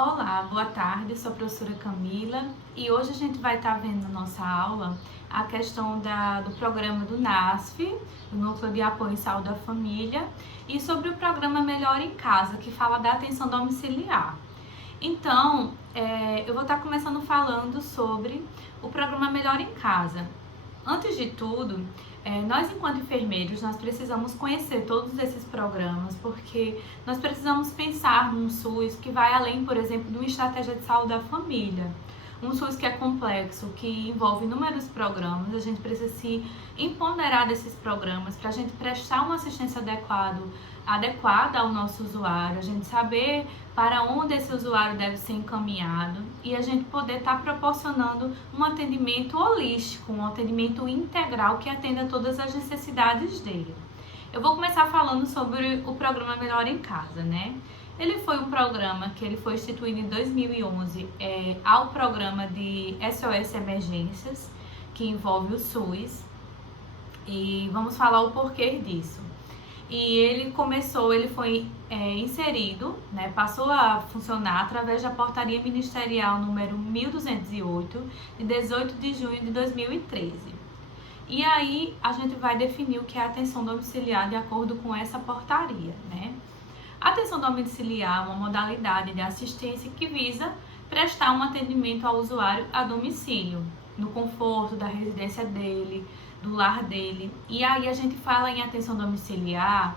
Olá, boa tarde, eu sou a professora Camila e hoje a gente vai estar vendo na nossa aula a questão do programa do NASF, do Núcleo de Apoio em Saúde da Família, e sobre o programa Melhor em Casa, que fala da atenção domiciliar. Então, eu vou estar começando falando sobre o programa Melhor em Casa. Antes de tudo, nós enquanto enfermeiros, nós precisamos conhecer todos esses programas, porque nós precisamos pensar num SUS que vai além, por exemplo, de uma estratégia de saúde da família. Um SUS que é complexo, que envolve inúmeros programas, a gente precisa se empoderar desses programas para a gente prestar uma assistência adequada ao nosso usuário, a gente saber para onde esse usuário deve ser encaminhado e a gente poder estar proporcionando um atendimento holístico, um atendimento integral que atenda todas as necessidades dele. Eu vou começar falando sobre o programa Melhor em Casa, né? Ele foi um programa que ele foi instituído em 2011 ao programa de SOS Emergências, que envolve o SUS, e vamos falar o porquê disso. E ele foi inserido, né, passou a funcionar através da Portaria Ministerial número 1208, de 18 de junho de 2013. E aí a gente vai definir o que é atenção domiciliar de acordo com essa portaria, né? A atenção domiciliar é uma modalidade de assistência que visa prestar um atendimento ao usuário a domicílio, no conforto da residência dele, do lar dele. E aí a gente fala em atenção domiciliar,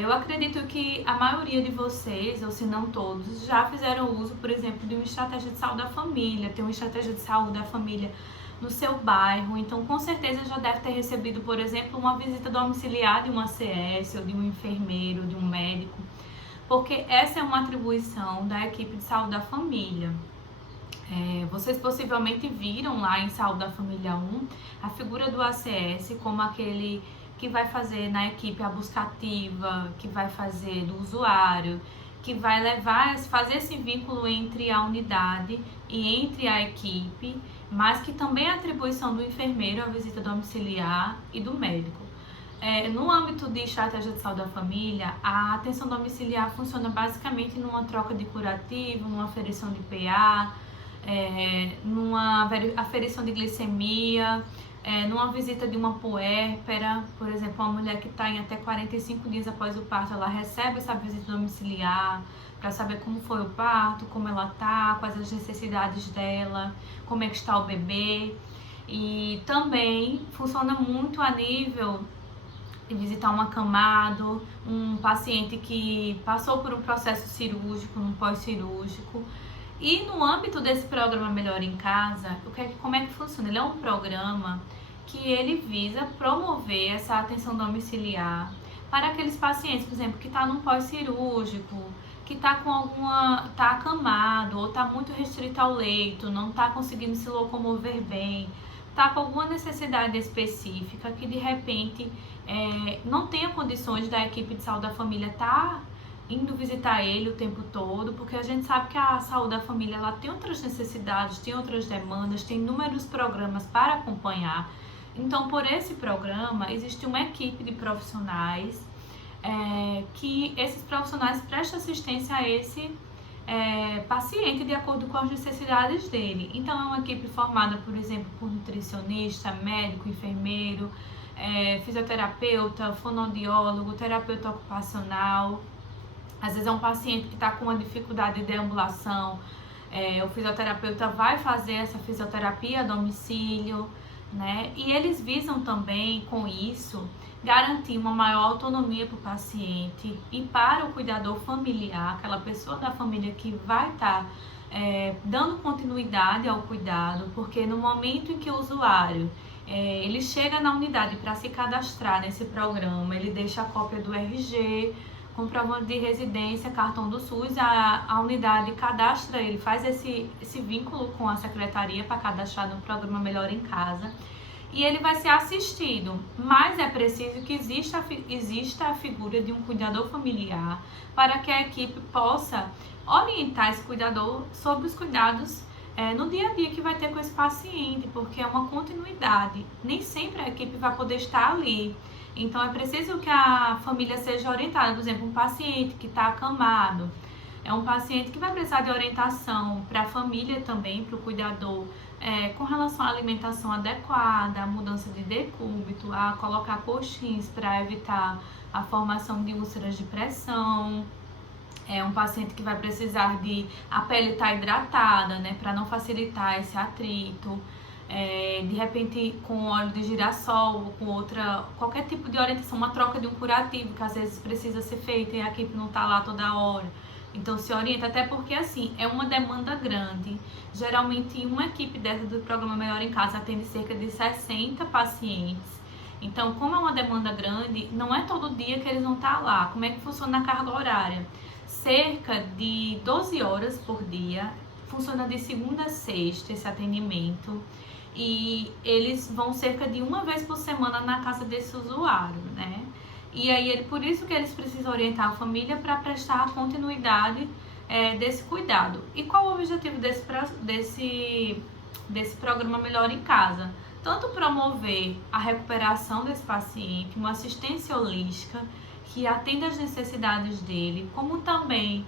eu acredito que a maioria de vocês, ou se não todos, já fizeram uso, por exemplo, de uma estratégia de saúde da família, tem uma estratégia de saúde da família no seu bairro, então com certeza já deve ter recebido, por exemplo, uma visita domiciliar de uma CS, ou de um enfermeiro, de um médico, porque essa é uma atribuição da equipe de saúde da família. Vocês possivelmente viram lá em Saúde da Família 1 a figura do ACS como aquele que vai fazer na equipe a busca ativa, que vai fazer do usuário, que vai fazer esse vínculo entre a unidade e entre a equipe, mas que também é atribuição do enfermeiro a visita domiciliar e do médico. No âmbito de estratégia de saúde da família, a atenção domiciliar funciona basicamente numa troca de curativo, numa aferição de PA, numa aferição de glicemia, numa visita de uma puérpera, por exemplo, uma mulher que está em até 45 dias após o parto, ela recebe essa visita domiciliar para saber como foi o parto, como ela está, quais as necessidades dela, como é que está o bebê. E também funciona muito a nível de visitar um acamado, um paciente que passou por um processo cirúrgico, um pós-cirúrgico. E no âmbito desse programa Melhor em Casa, como é que funciona? Ele é um programa que ele visa promover essa atenção domiciliar para aqueles pacientes, por exemplo, que está num pós-cirúrgico, que está tá acamado ou está muito restrito ao leito, não está conseguindo se locomover bem, está com alguma necessidade específica que de repente não tenha condições da equipe de saúde da família estar indo visitar ele o tempo todo, porque a gente sabe que a saúde da família ela tem outras necessidades, tem outras demandas, tem inúmeros programas para acompanhar. Então, por esse programa, existe uma equipe de profissionais que esses profissionais prestam assistência a esse paciente de acordo com as necessidades dele. Então, é uma equipe formada, por exemplo, por nutricionista, médico, enfermeiro, fisioterapeuta, fonoaudiólogo, terapeuta ocupacional. Às vezes é um paciente que está com uma dificuldade de deambulação, o fisioterapeuta vai fazer essa fisioterapia a domicílio, né? E eles visam também, com isso, garantir uma maior autonomia para o paciente e para o cuidador familiar, aquela pessoa da família que vai estar dando continuidade ao cuidado, porque no momento em que o usuário ele chega na unidade para se cadastrar nesse programa, ele deixa a cópia do RG, comprovante de residência, cartão do SUS, a unidade cadastra ele, faz esse vínculo com a secretaria para cadastrar no programa Melhor em Casa e ele vai ser assistido, mas é preciso que exista a figura de um cuidador familiar para que a equipe possa orientar esse cuidador sobre os cuidados no dia a dia que vai ter com esse paciente, porque é uma continuidade, nem sempre a equipe vai poder estar ali. Então é preciso que a família seja orientada, por exemplo, um paciente que está acamado, É um paciente que vai precisar de orientação para a família também, para o cuidador, com relação à alimentação adequada, a mudança de decúbito, a colocar coxins para evitar a formação de úlceras de pressão. É um paciente que vai precisar de a pele estar hidratada, né, para não facilitar esse atrito. De repente com óleo de girassol, com qualquer tipo de orientação, uma troca de um curativo que às vezes precisa ser feita e a equipe não está lá toda hora. Então se orienta, até porque assim, é uma demanda grande. Geralmente uma equipe dessa do programa Melhor em Casa atende cerca de 60 pacientes. Então, como é uma demanda grande, não é todo dia que eles vão estar lá. Como é que funciona a carga horária? Cerca de 12 horas por dia, funciona de segunda a sexta esse atendimento. E eles vão cerca de uma vez por semana na casa desse usuário, né? E aí, por isso que eles precisam orientar a família para prestar a continuidade desse cuidado. E qual o objetivo desse programa Melhor em Casa? Tanto promover a recuperação desse paciente, uma assistência holística que atenda às necessidades dele, como também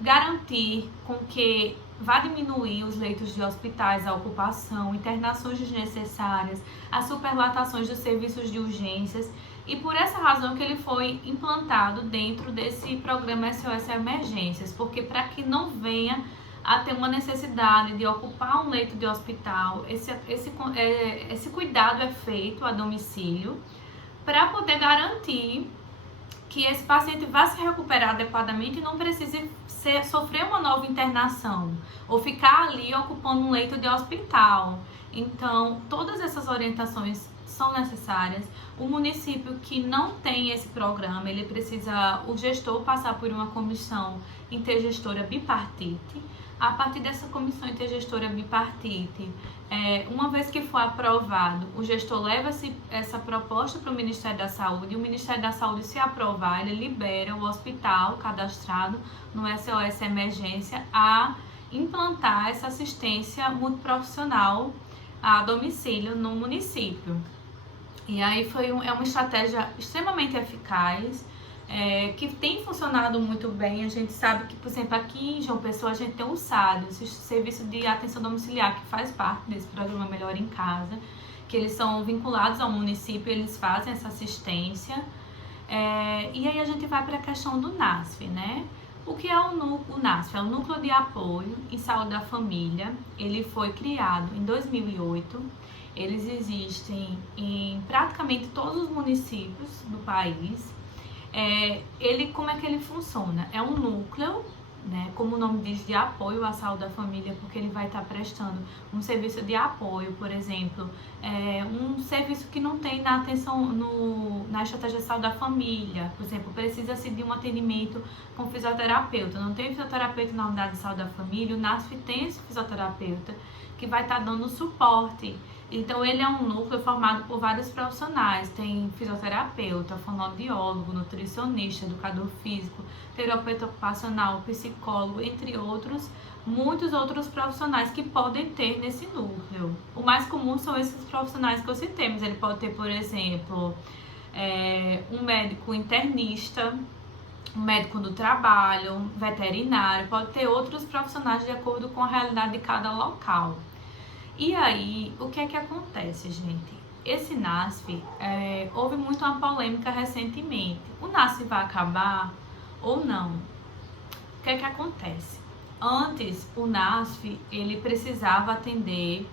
garantir com que vá diminuir os leitos de hospitais, a ocupação, internações desnecessárias, as superlotações dos serviços de urgências. E por essa razão que ele foi implantado dentro desse programa SOS Emergências, porque para que não venha a ter uma necessidade de ocupar um leito de hospital, esse cuidado é feito a domicílio para poder garantir que esse paciente vá se recuperar adequadamente e não precise sofrer uma nova internação ou ficar ali ocupando um leito de hospital. Então, todas essas orientações são necessárias. O município que não tem esse programa, ele precisa, o gestor, passar por uma comissão intergestora bipartite. A partir dessa comissão intergestora bipartite, uma vez que for aprovado, o gestor leva essa proposta para o Ministério da Saúde, e o Ministério da Saúde, se aprovar, ele libera o hospital cadastrado no SOS Emergência a implantar essa assistência multiprofissional a domicílio no município. E aí é uma estratégia extremamente eficaz, que tem funcionado muito bem. A gente sabe que, por exemplo, aqui em João Pessoa a gente tem o SAD, o Serviço de Atenção Domiciliar, que faz parte desse programa Melhor em Casa, que eles são vinculados ao município, eles fazem essa assistência. E aí a gente vai para a questão do NASF, né? O que é o NASF? É o Núcleo de Apoio em Saúde da Família. Ele foi criado em 2008. Eles existem em praticamente todos os municípios do país. Como é que ele funciona? É um núcleo, né, como o nome diz, de apoio à saúde da família, porque ele vai estar prestando um serviço de apoio, por exemplo, um serviço que não tem na atenção na estratégia de saúde da família. Por exemplo, precisa-se de um atendimento com fisioterapeuta, não tem fisioterapeuta na unidade de saúde da família, o NASF tem esse fisioterapeuta que vai estar dando suporte. Então, ele é um núcleo formado por vários profissionais. Tem fisioterapeuta, fonoaudiólogo, nutricionista, educador físico, terapeuta ocupacional, psicólogo, entre outros, muitos outros profissionais que podem ter nesse núcleo. O mais comum são esses profissionais que eu citei, mas ele pode ter, por exemplo, um médico internista, um médico do trabalho, um veterinário, pode ter outros profissionais de acordo com a realidade de cada local. E aí, o que é que acontece, gente? Esse NASF, houve muito uma polêmica recentemente. O NASF vai acabar ou não? O que é que acontece? Antes, o NASF, ele precisava atender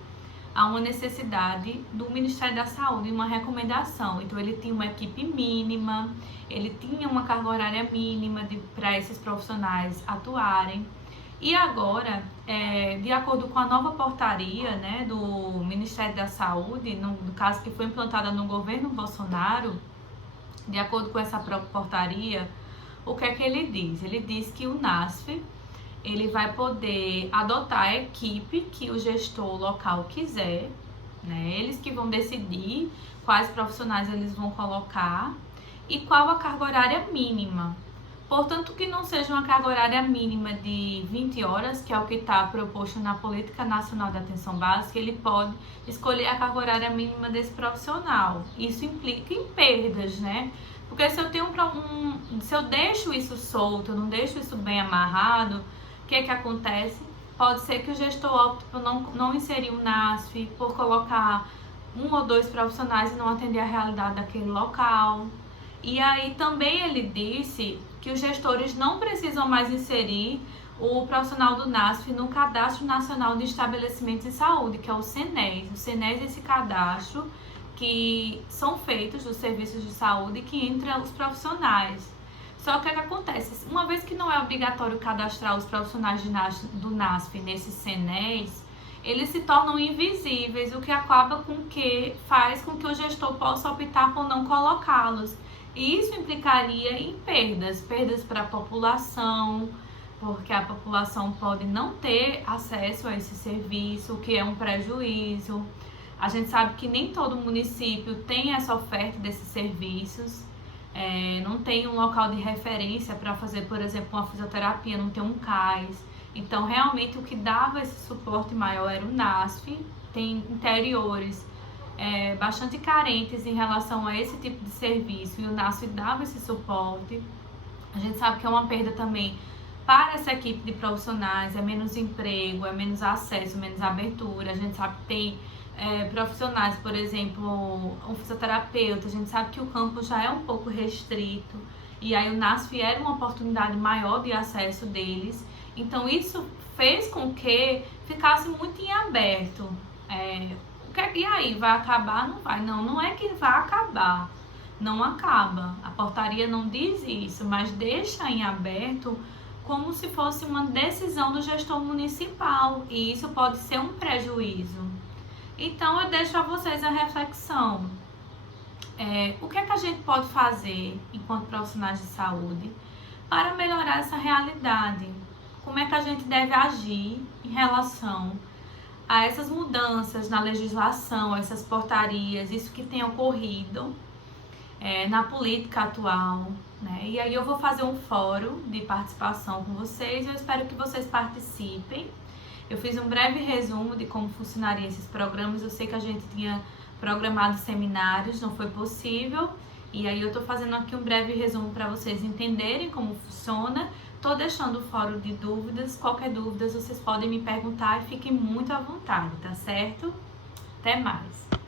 a uma necessidade do Ministério da Saúde, uma recomendação. Então, ele tinha uma equipe mínima, ele tinha uma carga horária mínima para esses profissionais atuarem. E agora, de acordo com a nova portaria, né, do Ministério da Saúde, no caso que foi implantada no governo Bolsonaro, de acordo com essa portaria, o que é que ele diz? Ele diz que o NASF, ele vai poder adotar a equipe que o gestor local quiser, né, eles que vão decidir quais profissionais eles vão colocar e qual a carga horária mínima. Portanto, que não seja uma carga horária mínima de 20 horas, que é o que está proposto na Política Nacional de Atenção Básica, ele pode escolher a carga horária mínima desse profissional. Isso implica em perdas, né? Porque se eu tenho se eu deixo isso solto, eu não deixo isso bem amarrado, o que é que acontece? Pode ser que o gestor opte por não inserir o NASF, por colocar um ou dois profissionais e não atender a realidade daquele local. E aí também ele disse que os gestores não precisam mais inserir o profissional do NASF no Cadastro Nacional de Estabelecimentos de Saúde, que é o CNES. O CNES é esse cadastro que são feitos dos serviços de saúde que entram os profissionais. Só que o que acontece? Uma vez que não é obrigatório cadastrar os profissionais do NASF nesse CNES, eles se tornam invisíveis, o que acaba faz com que o gestor possa optar por não colocá-los. E isso implicaria em perdas para a população, porque a população pode não ter acesso a esse serviço, o que é um prejuízo. A gente sabe que nem todo município tem essa oferta desses serviços, não tem um local de referência para fazer, por exemplo, uma fisioterapia, não tem um CAIS. Então, realmente, o que dava esse suporte maior era o NASF. Tem interiores bastante carentes em relação a esse tipo de serviço, e o NASF dava esse suporte. A gente sabe que é uma perda também para essa equipe de profissionais, é menos emprego, é menos acesso, menos abertura. A gente sabe que tem profissionais, por exemplo, um fisioterapeuta, a gente sabe que o campo já é um pouco restrito, e aí o NASF era uma oportunidade maior de acesso deles. Então isso fez com que ficasse muito em aberto. E aí, vai acabar? Não vai. Não é que vai acabar, não acaba. A portaria não diz isso, mas deixa em aberto como se fosse uma decisão do gestor municipal, e isso pode ser um prejuízo. Então eu deixo a vocês a reflexão. O que é que a gente pode fazer enquanto profissionais de saúde para melhorar essa realidade? Como é que a gente deve agir em relação a essas mudanças na legislação, essas portarias, isso que tem ocorrido na política atual, né? E aí eu vou fazer um fórum de participação com vocês, eu espero que vocês participem. Eu fiz um breve resumo de como funcionariam esses programas. Eu sei que a gente tinha programado seminários, não foi possível. E aí eu tô fazendo aqui um breve resumo para vocês entenderem como funciona. Tô deixando o fórum de dúvidas. Qualquer dúvida vocês podem me perguntar e fiquem muito à vontade, tá certo? Até mais!